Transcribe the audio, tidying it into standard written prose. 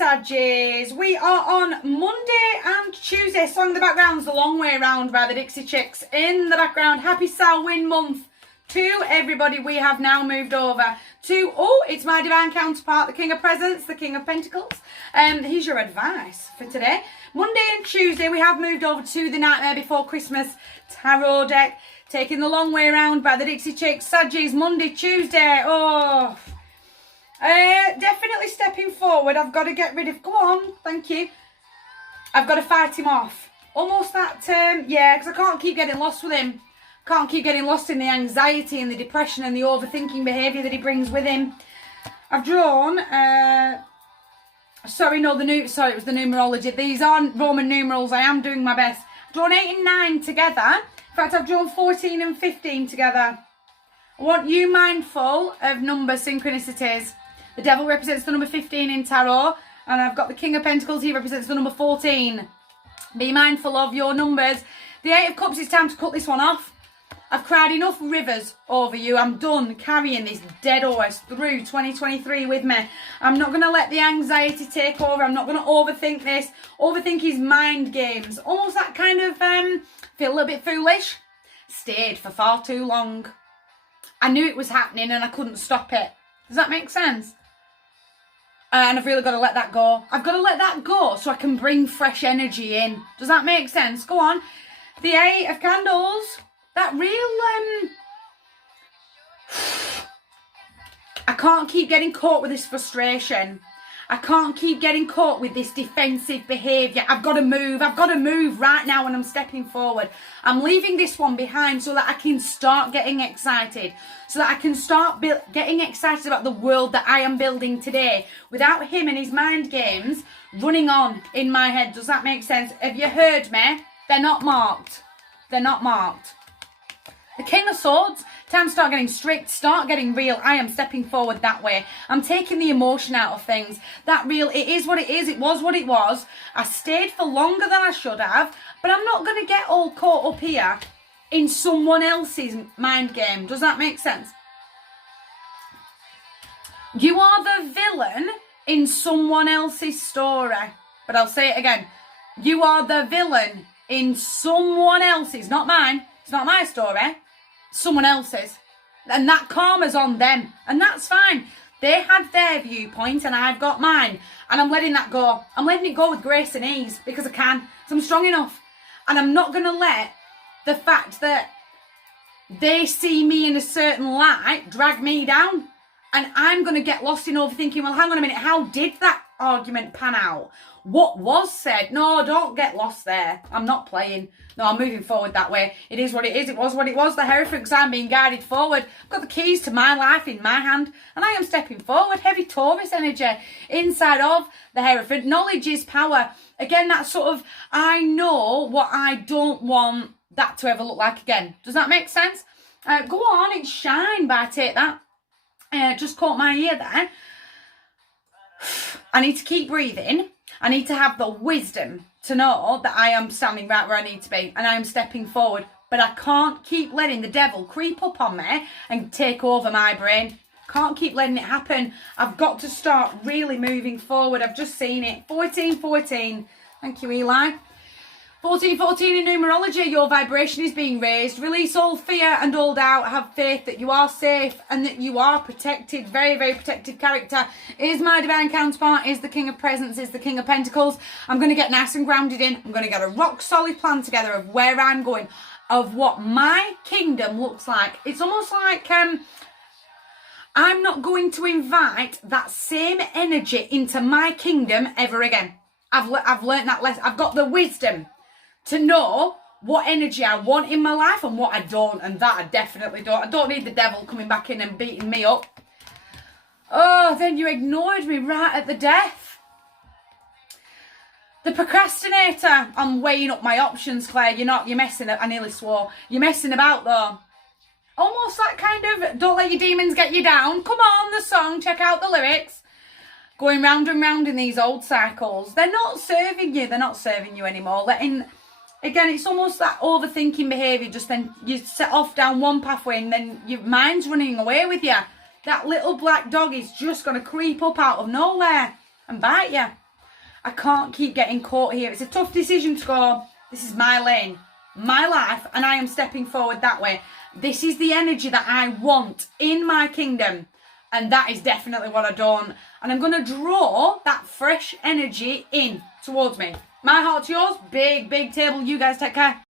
Saggies. We are on Monday and Tuesday. Song in the background's The Long Way Round by the Dixie Chicks. In the background, happy Samhain month to everybody. We have now moved over to, it's my divine counterpart, the King of Presents, the King of Pentacles. Here's your advice for today. Monday and Tuesday, we have moved over to the Nightmare Before Christmas tarot deck. Taking The Long Way Round by the Dixie Chicks. Saggies, Monday, Tuesday. Definitely stepping forward. I've got to get rid of, go on, thank you. I've got to fight him off. Almost that, yeah, because I can't keep getting lost with him. Can't keep getting lost in the anxiety and the depression and the overthinking behaviour that he brings with him. I've drawn, it was the numerology. These aren't Roman numerals. I am doing my best. I've drawn 8 and 9 together. In fact, I've drawn 14 and 15 together. I want you mindful of number synchronicities. The devil represents the number 15 in tarot. And I've got the King of Pentacles. He represents the number 14. Be mindful of your numbers. The 8 of Cups, it's time to cut this one off. I've cried enough rivers over you. I'm done carrying this dead horse through 2023 with me. I'm not going to let the anxiety take over. I'm not going to overthink this. Overthink his mind games. Almost that kind of, feel a little bit foolish. Stayed for far too long. I knew it was happening and I couldn't stop it. Does that make sense? And I've really got to let that go. I've got to let that go so I can bring fresh energy in. Does that make sense? Go on. The 8 of Candles. That real, I can't keep getting caught with this frustration. I can't keep getting caught with this defensive behaviour. I've got to move. I've got to move right now when I'm stepping forward. I'm leaving this one behind so that I can start getting excited. So that I can start getting excited about the world that I am building today. Without him and his mind games running on in my head. Does that make sense? Have you heard me? They're not marked. They're not marked. The King of Swords, time to start getting strict, start getting real. I am stepping forward that way. I'm taking the emotion out of things. That real, it is what it is. It was what it was. I stayed for longer than I should have, but I'm not going to get all caught up here in someone else's mind game. Does that make sense? You are the villain in someone else's story. But I'll say it again. You are the villain in someone else's, not mine. It's not my story. Someone else's. And that karma's on them. And that's fine. They had their viewpoint and I've got mine. And I'm letting that go. I'm letting it go with grace and ease because I can. So I'm strong enough. And I'm not going to let the fact that they see me in a certain light drag me down. And I'm going to get lost in overthinking, well, hang on a minute. How did that argument pan out? What was said? No, don't get lost there. I'm not playing. No, I'm moving forward that way. It is what it is. It was what it was. The Hierophant sign being guided forward. I've got the keys to my life in my hand. And I am stepping forward. Heavy Taurus energy inside of the Hierophant. Knowledge is power. Again, that sort of, I know what I don't want that to ever look like again. Does that make sense? Go on, it's Shine by Take That. Just caught my ear there. I need to keep breathing. I need to have the wisdom to know that I am standing right where I need to be and I am stepping forward. But I can't keep letting the devil creep up on me and take over my brain. Can't keep letting it happen. I've got to start really moving forward. I've just seen it. 1414. Thank you, Eli. 1414 in numerology, your vibration is being raised. Release all fear and all doubt. Have faith that you are safe and that you are protected. Very, very protective character. Is my divine counterpart, is the King of Presents, is the King of Pentacles. I'm going to get nice and grounded in. I'm going to get a rock solid plan together of where I'm going, of what my kingdom looks like. It's almost like I'm not going to invite that same energy into my kingdom ever again. I've learned that lesson. I've got the wisdom to know what energy I want in my life and what I don't. And that I definitely don't. I don't need the devil coming back in and beating me up. Oh, then you ignored me right at the death. The procrastinator. I'm weighing up my options, Claire. You're messing up. I nearly swore. You're messing about though. Almost that kind of, don't let your demons get you down. Come on, the song. Check out the lyrics. Going round and round in these old cycles. They're not serving you. They're not serving you anymore. Again, it's almost that overthinking behaviour. Just then you set off down one pathway and then your mind's running away with you. That little black dog is just going to creep up out of nowhere and bite you. I can't keep getting caught here. It's a tough decision to go, this is my lane, my life, and I am stepping forward that way. This is the energy that I want in my kingdom. And that is definitely what I don't. And I'm going to draw that fresh energy in towards me. My heart to yours. Big, big table. You guys take care.